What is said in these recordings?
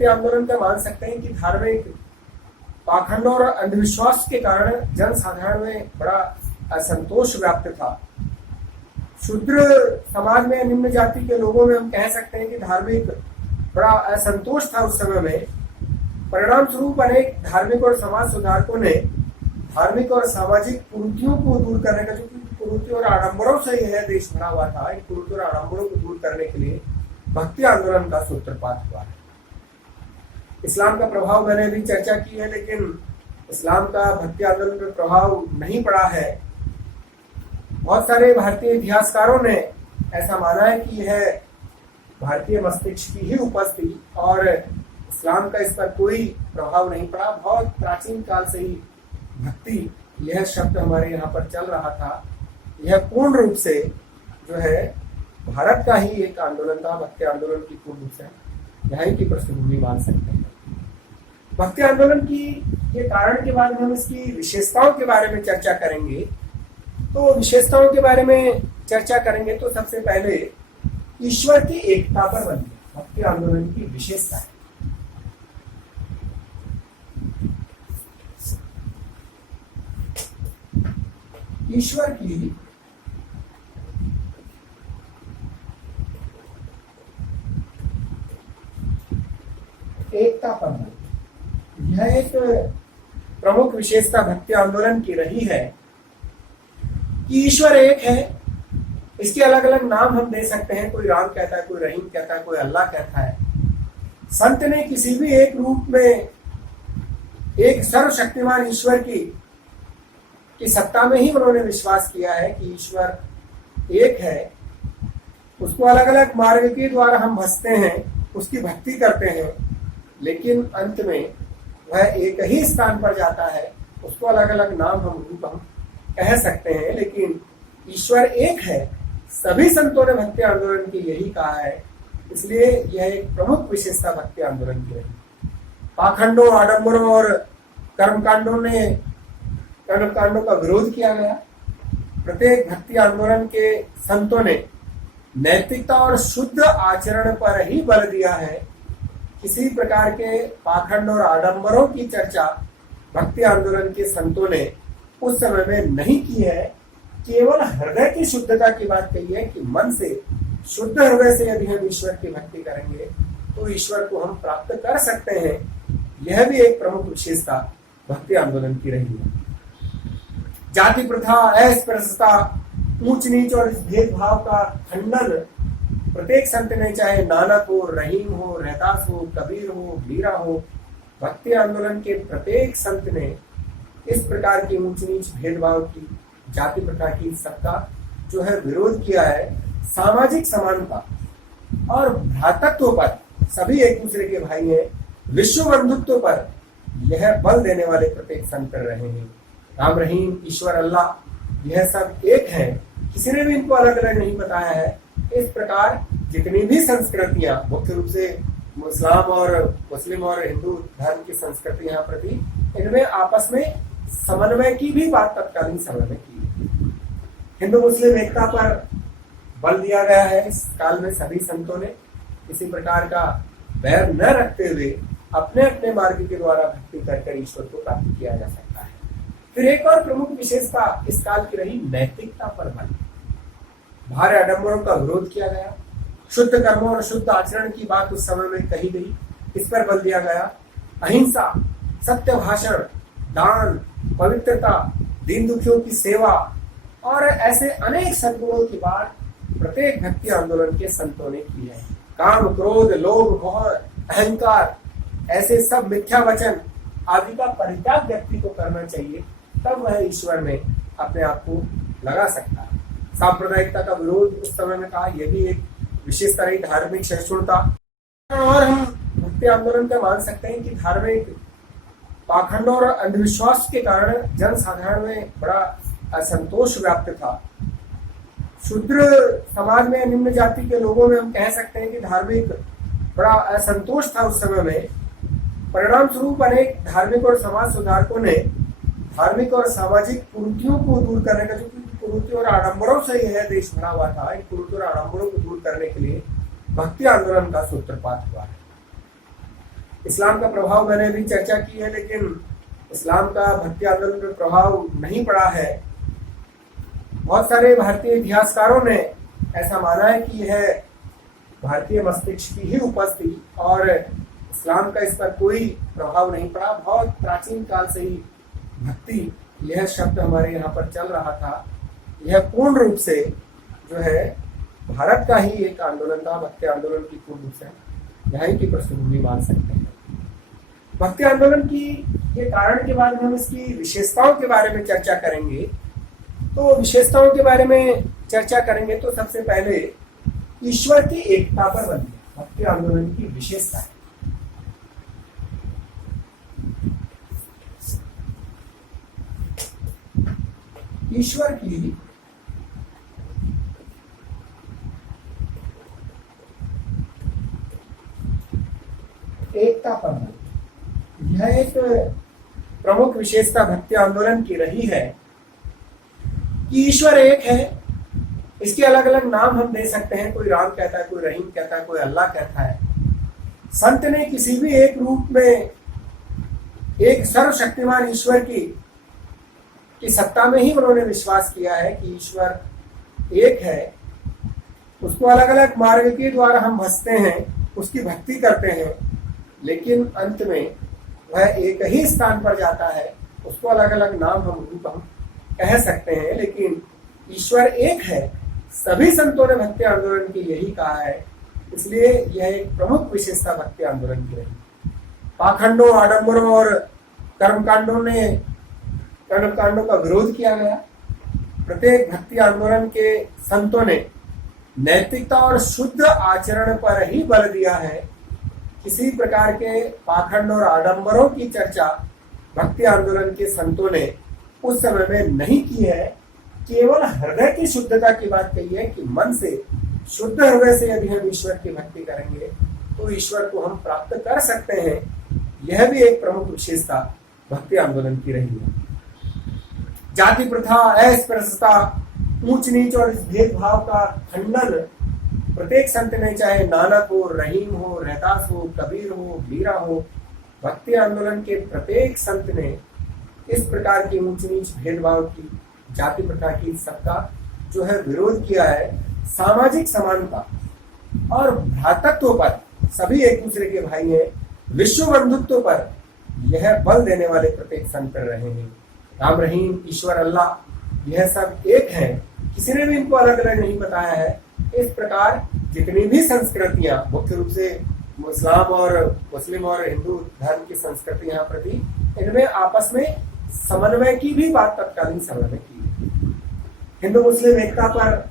भक्ति आंदोलन का मान सकते हैं कि धार्मिक पाखंड और अंधविश्वास के कारण जन साधारण में बड़ा असंतोष व्याप्त था। शूद्र समाज में, निम्न जाति के लोगों में हम कह सकते हैं कि धार्मिक बड़ा असंतोष था उस समय में। परिणाम स्वरूप अनेक धार्मिक और समाज सुधारकों ने धार्मिक और सामाजिक कुरीतियों को दूर करने का, जो कुरीति और आडंबरों से यह देश भरा हुआ था, इन कुरीति और आडंबरों को दूर करने के लिए भक्ति आंदोलन का सूत्रपात हुआ है। इस्लाम का प्रभाव मैंने भी चर्चा की है, लेकिन इस्लाम का भक्ति आंदोलन पर प्रभाव नहीं पड़ा है। बहुत सारे भारतीय इतिहासकारों ने ऐसा माना है कि यह भारतीय मस्तिष्क की ही उपज थी और इस्लाम का इस पर कोई प्रभाव नहीं पड़ा। बहुत प्राचीन काल से ही भक्ति, यह शब्द हमारे यहाँ पर चल रहा था। यह पूर्ण रूप से जो है भारत का ही एक आंदोलन था। भक्ति आंदोलन की पूर्ण रूप से यहाँ की पृष्ठभूमि मान सकते हैं। भक्ति आंदोलन की ये कारण के बाद हम इसकी विशेषताओं के बारे में चर्चा करेंगे। तो विशेषताओं के बारे में चर्चा करेंगे तो सबसे पहले ईश्वर की एकता पर बनी भक्ति आंदोलन की विशेषता है। ईश्वर की एकता पर बनी, यह एक प्रमुख विशेषता भक्ति आंदोलन की रही है कि ईश्वर एक है। इसके अलग अलग नाम हम दे सकते हैं, कोई राम कहता है, कोई रहीम कहता है, कोई अल्लाह कहता है। संत ने किसी भी एक रूप में एक सर्वशक्तिमान ईश्वर की सत्ता में ही उन्होंने विश्वास किया है कि ईश्वर एक है। उसको अलग अलग मार्ग के द्वारा हम भजते हैं, उसकी भक्ति करते हैं, लेकिन अंत में वह एक ही स्थान पर जाता है। उसको अलग अलग नाम हम कह सकते हैं, लेकिन ईश्वर एक है। सभी संतों ने भक्ति आंदोलन की यही कहा है, इसलिए यह एक प्रमुख विशेषता भक्ति आंदोलन की रही। पाखंडों, आडंबरों और कर्मकांडों का विरोध किया गया। प्रत्येक भक्ति आंदोलन के संतों ने नैतिकता और शुद्ध आचरण पर ही बल दिया है। किसी प्रकार के पाखंड और आडंबरों की चर्चा भक्ति आंदोलन के संतों ने उस समय में नहीं की है। केवल हृदय की शुद्धता की बात कही है कि मन से, शुद्ध हृदय से यदि हम ईश्वर की भक्ति करेंगे तो ईश्वर को हम प्राप्त कर सकते हैं। यह भी एक प्रमुख विशेषता भक्ति आंदोलन की रही है। जाति प्रथा, अस्पृश्यता, ऊंच नीच और इस भेदभाव का खंडन प्रत्येक संत ने, चाहे नानक हो, रहीम हो, रहदास हो, कबीर हो, मीरा हो, भक्ति आंदोलन के प्रत्येक संत ने इस प्रकार की ऊंच नीच, भेदभाव की, जाति प्रथा की, सबका जो है विरोध किया है। सामाजिक समानता और भ्रातृत्व पर, सभी एक दूसरे के भाई हैं, विश्व बंधुत्व पर यह बल देने वाले प्रत्येक संत कर रहे हैं। राम, रहीम, ईश्वर, अल्लाह, यह सब एक है। किसी ने भी इनको अलग अलग नहीं बताया है। इस प्रकार जितनी भी संस्कृतियां, मुख्य रूप से इस्लाम और मुस्लिम और हिंदू धर्म की संस्कृति यहाँ पर थी, इनमें आपस में समन्वय की भी बात तत्कालीन समय में की। हिंदू मुस्लिम एकता पर बल दिया गया है। इस काल में सभी संतों ने किसी प्रकार का बैर न रखते हुए अपने अपने मार्ग के द्वारा भक्ति कर ईश्वर को प्राप्त किया जा सकता है। फिर एक और प्रमुख विशेषता इस काल की रही नैतिकता पर बल। भार आडंबरों का विरोध किया गया। शुद्ध कर्मों और शुद्ध आचरण की बात उस समय में कही गई, इस पर बल दिया गया। अहिंसा, सत्य भाषण, दान, पवित्रता, दीन दुखियों की सेवा और ऐसे अनेक सद्गुणों की बात प्रत्येक भक्ति आंदोलन के संतों ने की है। काम, क्रोध, लोभ, मोह, अहंकार, ऐसे सब मिथ्या वचन आदि का परित्याग व्यक्ति को करना चाहिए, तब वह ईश्वर में अपने आप को लगा सकता है। सांप्रदायिकता का विरोध उस समय में कहा, यह भी एक विशेषता रही। धार्मिक सहिष्णुता, और हम भक्ति आंदोलन का मान सकते हैं कि धार्मिक पाखंड और अंधविश्वास के कारण जन साधारण में बड़ा असंतोष व्याप्त था। शूद्र समाज में, निम्न जाति के लोगों में हम कह सकते हैं कि धार्मिक बड़ा असंतोष था उस समय में। परिणाम स्वरूप अनेक धार्मिक और समाज सुधारकों ने धार्मिक और सामाजिक कुरीतियों को दूर करने का, जो कुरीति और आडंबरों से यह देश भरा हुआ था, इन कुरीति और आडंबरों को दूर करने के लिए भक्ति आंदोलन का सूत्रपात हुआ है। इस्लाम का प्रभाव मैंने भी चर्चा की है, लेकिन इस्लाम का भक्ति आंदोलन पर प्रभाव नहीं पड़ा है। बहुत सारे भारतीय इतिहासकारों ने ऐसा माना है कि यह भारतीय मस्तिष्क की ही उपज थी और इस्लाम का इस पर कोई प्रभाव नहीं पड़ा। बहुत प्राचीन काल से ही भक्ति यह शब्द हमारे यहाँ पर चल रहा था। यह पूर्ण रूप से जो है भारत का ही एक आंदोलन था। भक्ति आंदोलन की पूर्ण रूप से यहाँ की पृष्ठभूमि मान सकते हैं। भक्ति आंदोलन की ये कारण के बाद हम इसकी विशेषताओं के बारे में चर्चा करेंगे। तो विशेषताओं के बारे में चर्चा करेंगे तो सबसे पहले ईश्वर की एकता पर बनी भक्ति आंदोलन की विशेषता है। ईश्वर की एकता पर बनी, यह एक प्रमुख विशेषता भक्ति आंदोलन की रही है कि ईश्वर एक है। इसके अलग अलग नाम हम दे सकते हैं, कोई राम कहता है, कोई रहीम कहता है, कोई अल्लाह कहता है। संत ने किसी भी एक रूप में एक सर्वशक्तिमान ईश्वर की सत्ता में ही उन्होंने विश्वास किया है कि ईश्वर एक है। उसको अलग अलग मार्ग के द्वारा हम भजते हैं, उसकी भक्ति करते हैं, लेकिन अंत में वह एक ही स्थान पर जाता है। उसको अलग अलग नाम हम रूप हम कह सकते हैं, लेकिन ईश्वर एक है। सभी संतों ने भक्ति आंदोलन की यही कहा है, इसलिए यह एक प्रमुख विशेषता भक्ति आंदोलन की रही। पाखंडों, आडंबरों और कर्मकांडों का विरोध किया गया। प्रत्येक भक्ति आंदोलन के संतों ने नैतिकता और शुद्ध आचरण पर ही बल दिया है। किसी प्रकार के पाखंड और आडंबरों की चर्चा भक्ति आंदोलन के संतों ने उस समय में नहीं की है। केवल हृदय की शुद्धता की बात कही है कि मन से, शुद्ध हृदय से यदि हम ईश्वर की भक्ति करेंगे तो ईश्वर को हम प्राप्त कर सकते हैं। यह भी एक प्रमुख विशेषता भक्ति आंदोलन की रही है। जाति प्रथा, अस्पृश्यता, ऊंच नीच और इस भेदभाव का खंडन प्रत्येक संत ने, चाहे नानक हो, रहीम हो, रहदास हो, कबीर हो, मीरा हो, भक्ति आंदोलन के प्रत्येक संत ने इस प्रकार की ऊंच नीच, भेदभाव की, जाति प्रथा की, सबका जो है विरोध किया है। सामाजिक समानता और भ्रातृत्व पर, सभी एक दूसरे के भाई हैं, विश्व बंधुत्व पर यह बल देने वाले प्रत्येक संत रहे हैं। राम, रहीम, ईश्वर, अल्लाह, यह सब एक है। किसी ने भी इनको अलग अलग नहीं बताया है। इस प्रकार जितनी भी संस्कृतियां, मुख्य रूप से इस्लाम और मुस्लिम और हिंदू धर्म की संस्कृति यहाँ पर थी, इनमें आपस में समन्वय की भी बात तत्कालीन समय में की। हिंदू मुस्लिम एकता पर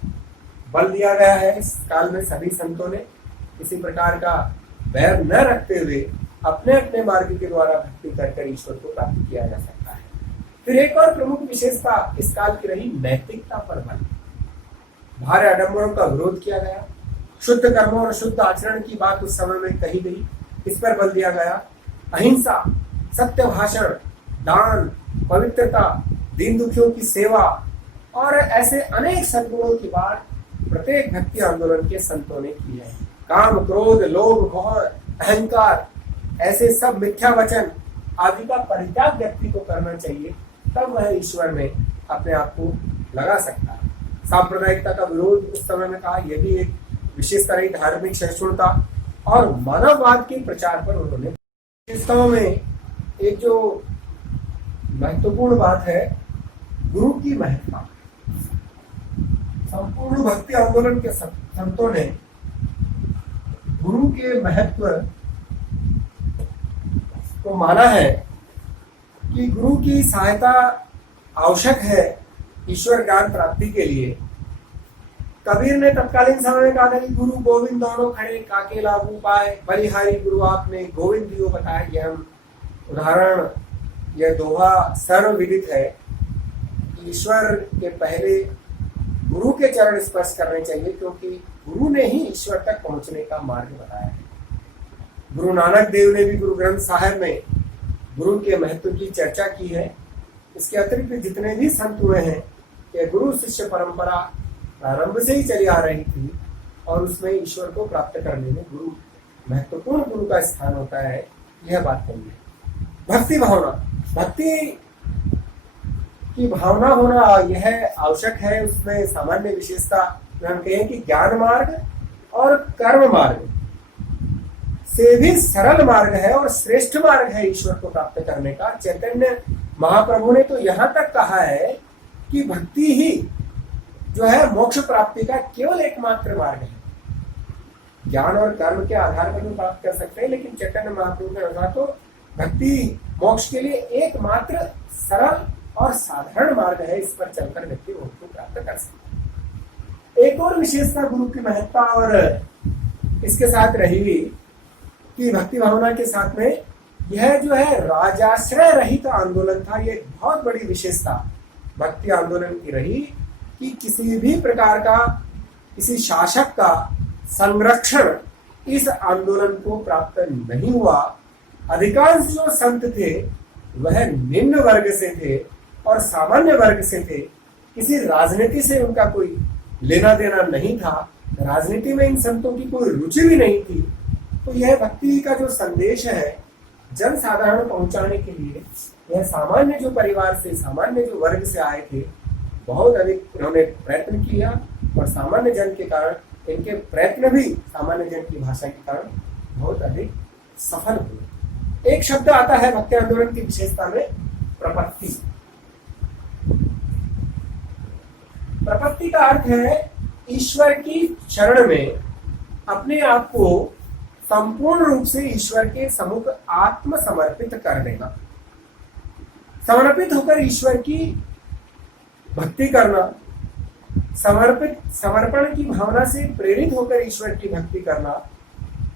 बल दिया गया है। इस काल में सभी संतों ने किसी प्रकार का बैर न रखते हुए अपने अपने मार्ग के द्वारा भक्ति कर ईश्वर को प्राप्त किया जा सकता है। फिर एक और प्रमुख विशेषता इस काल की रही नैतिकता पर बल। भारी आडंबरों का विरोध किया गया। शुद्ध कर्मों और शुद्ध आचरण की बात उस समय में कही गई, इस पर बल दिया गया। अहिंसा, सत्य भाषण, दान, पवित्रता, दीन दुखियों की सेवा और ऐसे अनेक सद्गुणों की बात प्रत्येक भक्ति आंदोलन के संतों ने की है। काम, क्रोध, लोभ, मोह, अहंकार, ऐसे सब मिथ्या वचन आदि का परित्याग व्यक्ति को करना चाहिए, तब वह ईश्वर में अपने आप को लगा सकता है। सांप्रदायिकता का विरोध उस समय में कहा, यह भी एक विशेषता रही। धार्मिक सहिष्णुता और मानववाद के प्रचार पर उन्होंने विशेषताओं में एक जो महत्वपूर्ण बात है, गुरु की महत्ता। संपूर्ण भक्ति आंदोलन के संतों ने गुरु के महत्व को माना है कि गुरु की सहायता आवश्यक है ईश्वर ज्ञान प्राप्ति के लिए। कबीर ने तत्कालीन समय में कहा था कि गुरु गोविंद दोनों खड़े, काके लागू पाए, बलिहारी गुरु आपने गोविंद दियो बताया। यह हम उदाहरण, यह दोहा सर्वविदित है कि ईश्वर के पहले गुरु के चरण स्पर्श करने चाहिए, क्योंकि गुरु ने ही ईश्वर तक पहुंचने का मार्ग बताया है। गुरु नानक देव ने भी गुरु ग्रंथ साहिब में गुरु के महत्व की चर्चा की है। इसके अतिरिक्त जितने भी संत हुए हैं, यह गुरु शिष्य परंपरा प्रारंभ से ही चली आ रही थी और उसमें ईश्वर को प्राप्त करने में गुरु महत्वपूर्ण, गुरु का स्थान होता है। यह बात करेंगे। भक्ति भावना, भक्ति की भावना होना यह आवश्यक है। उसमें सामान्य विशेषता हम कहें कि ज्ञान मार्ग और कर्म मार्ग से भी सरल मार्ग है और श्रेष्ठ मार्ग है ईश्वर को प्राप्त करने का। चैतन्य महाप्रभु ने तो यहां तक कहा है कि भक्ति ही जो है मोक्ष प्राप्ति का केवल एकमात्र मार्ग है। ज्ञान और कर्म के आधार पर भी प्राप्त कर सकते हैं, लेकिन चैतन्य महाप्रभु के अनुसार तो भक्ति मोक्ष के लिए एकमात्र सरल और साधारण मार्ग है। इस पर चलकर व्यक्ति मोक्ष को प्राप्त कर सकता है। एक और विशेषता गुरु की महत्ता और इसके साथ रही कि भक्ति भावना के साथ में यह जो है राजाश्रय रहित आंदोलन था। ये बहुत बड़ी विशेषता भक्ति आंदोलन की रही कि किसी भी प्रकार का किसी शासक का संरक्षण इस आंदोलन को प्राप्त नहीं हुआ। अधिकांश जो संत थे वह निम्न वर्ग से थे और सामान्य वर्ग से थे। किसी राजनीति से उनका कोई लेना देना नहीं था। राजनीति में इन संतों की कोई रुचि भी नहीं थी। तो यह भक्ति का जो संदेश है जन साधारण पहुंचाने के लिए यह सामान्य जो परिवार से, सामान्य जो वर्ग से आए थे, बहुत अधिक उन्होंने प्रयत्न किया और सामान्य जन के कारण इनके प्रयत्न भी सामान्य जन की भाषा के कारण बहुत अधिक सफल हुए। एक शब्द आता है भक्ति आंदोलन की विशेषता में, प्रपत्ति। प्रपत्ति का अर्थ है ईश्वर की शरण में अपने आप को संपूर्ण रूप से ईश्वर के सम्मुख आत्मसमर्पित कर देना। समर्पित होकर ईश्वर की भक्ति करना, समर्पण की भावना से प्रेरित होकर ईश्वर की भक्ति करना।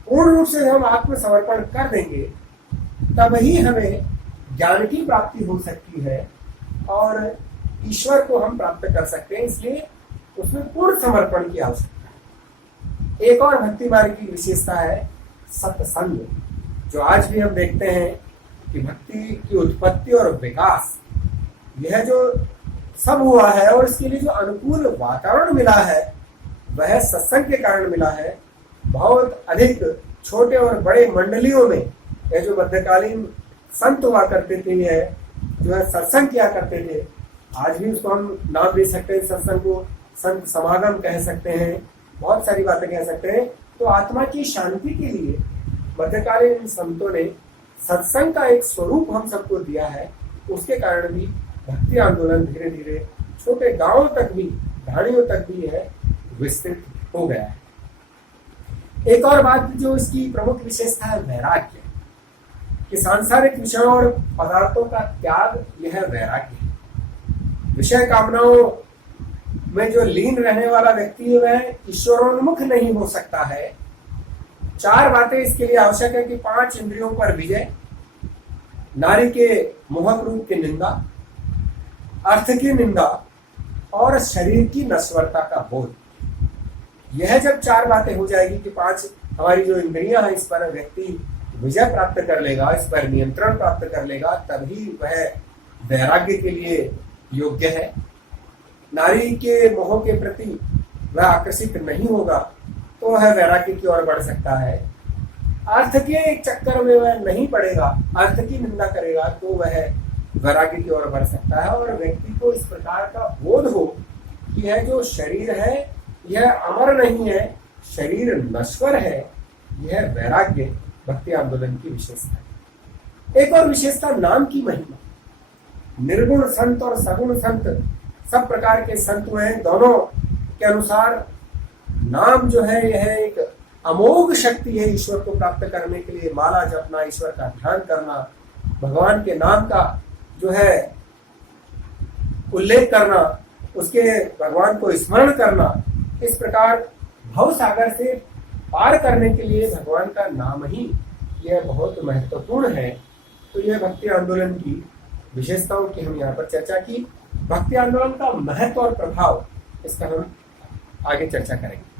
पूर्ण रूप से हम आत्मसमर्पण कर देंगे तब ही हमें ज्ञान की प्राप्ति हो सकती है और ईश्वर को हम प्राप्त कर सकते हैं। इसलिए उसमें पूर्ण समर्पण की आवश्यकता है। एक और भक्ति मार्ग की विशेषता है सत्संग, जो आज भी हम देखते हैं कि भक्ति की उत्पत्ति और विकास यह जो सब हुआ है और इसके लिए जो अनुकूल वातावरण मिला है वह सत्संग के कारण मिला है। बहुत अधिक छोटे और बड़े मंडलियों में यह जो मध्यकालीन संत हुआ करते थे, यह जो है सत्संग किया करते थे। आज भी उसको हम नाम दे सकते हैं, सत्संग को संत समागम कह सकते हैं, बहुत सारी बातें कह सकते हैं। तो आत्मा की शांति के लिए मध्यकालीन संतों ने सत्संग का एक स्वरूप हम सबको दिया है। उसके कारण भी भक्ति आंदोलन धीरे धीरे छोटे गांवों तक भी, ढाणियों तक भी यह विस्तृत हो गया है। एक और बात जो इसकी प्रमुख विशेषता है वैराग्य, कि सांसारिक विषयों और पदार्थों का त्याग यह वैराग्य है। विषय कामनाओं में जो लीन रहने वाला व्यक्ति है वह ईश्वरोन्मुख नहीं हो सकता है। 4 बातें इसके लिए आवश्यक है कि 5 इंद्रियों पर विजय, नारी के मोहक रूप की निंदा, अर्थ की निंदा और शरीर की नश्वरता का बोध। यह जब 4 बातें हो जाएगी कि 5 हमारी जो इंद्रियां हैं इस पर व्यक्ति विजय प्राप्त कर लेगा, इस पर नियंत्रण प्राप्त कर लेगा, तभी वह वैराग्य के लिए योग्य है। नारी के मोह के प्रति वह आकर्षित नहीं होगा तो वह वैराग्य की ओर बढ़ सकता है। अर्थ के चक्कर में वह नहीं पड़ेगा, अर्थ की निंदा करेगा तो वह वैराग्य की ओर बढ़ सकता है। और व्यक्ति को इस प्रकार का बोध हो कि यह जो शरीर है यह अमर नहीं है, शरीर नश्वर है, यह वैराग्य भक्ति आंदोलन की विशेषता है। एक और विशेषता नाम की महिमा। निर्गुण संत और सगुण संत, सब प्रकार के संत हुए, दोनों के अनुसार नाम जो है यह एक अमोघ शक्ति है ईश्वर को प्राप्त करने के लिए। माला जपना, ईश्वर का ध्यान करना, भगवान के नाम का जो है उल्लेख करना, उसके भगवान को स्मरण करना, इस प्रकार भव सागर से पार करने के लिए भगवान का नाम ही यह बहुत महत्वपूर्ण है। तो यह भक्ति आंदोलन की विशेषताओं की हम यहाँ पर चर्चा की। भक्ति आंदोलन का महत्व और प्रभाव इसका हम आगे चर्चा करेंगे।